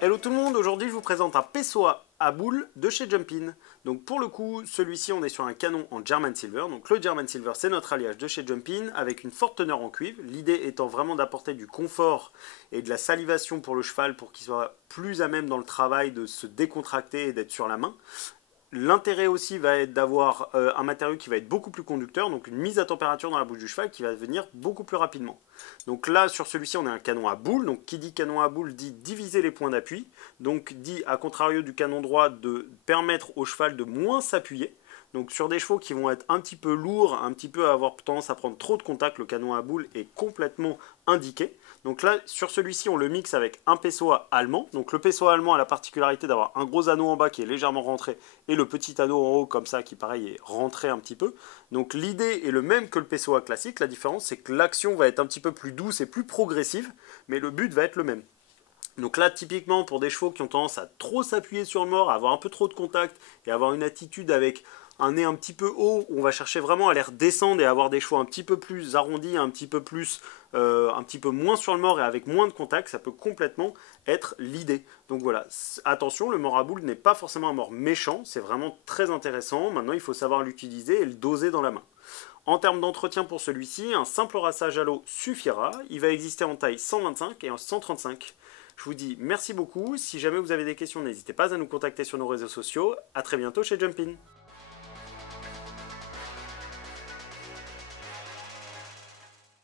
Hello tout le monde, aujourd'hui je vous présente un Pessoa à boule de chez Jumpin. Donc pour le coup, celui-ci on est sur un canon en German Silver. Donc le German Silver c'est notre alliage de chez Jumpin avec une forte teneur en cuivre. L'idée étant vraiment d'apporter du confort et de la salivation pour le cheval pour qu'il soit plus à même dans le travail de se décontracter et d'être sur la main. L'intérêt aussi va être d'avoir un matériau qui va être beaucoup plus conducteur, donc une mise à température dans la bouche du cheval qui va venir beaucoup plus rapidement. Donc là, sur celui-ci, on a un canon à boule. Donc qui dit canon à boule dit diviser les points d'appui. Donc dit, à contrario du canon droit, de permettre au cheval de moins s'appuyer. Donc sur des chevaux qui vont être un petit peu lourds, un petit peu avoir tendance à prendre trop de contact, le canon à boule est complètement indiqué. Donc là, sur celui-ci, on le mixe avec un Pessoa allemand. Donc le Pessoa allemand a la particularité d'avoir un gros anneau en bas qui est légèrement rentré et le petit anneau en haut comme ça qui pareil est rentré un petit peu. Donc l'idée est le même que le Pessoa classique. La différence c'est que l'action va être un petit peu plus douce et plus progressive, mais le but va être le même. Donc là, typiquement, pour des chevaux qui ont tendance à trop s'appuyer sur le mors, à avoir un peu trop de contact et avoir une attitude avec un nez un petit peu haut, où on va chercher vraiment à les redescendre et avoir des chevaux un petit peu plus arrondis, un petit peu moins sur le mors et avec moins de contact, ça peut complètement être l'idée. Donc voilà, attention, le mors à boule n'est pas forcément un mors méchant, c'est vraiment très intéressant. Maintenant, il faut savoir l'utiliser et le doser dans la main. En termes d'entretien pour celui-ci, un simple rassage à l'eau suffira. Il va exister en taille 125 et en 135. Je vous dis merci beaucoup. Si jamais vous avez des questions, n'hésitez pas à nous contacter sur nos réseaux sociaux. A très bientôt chez Jumpin.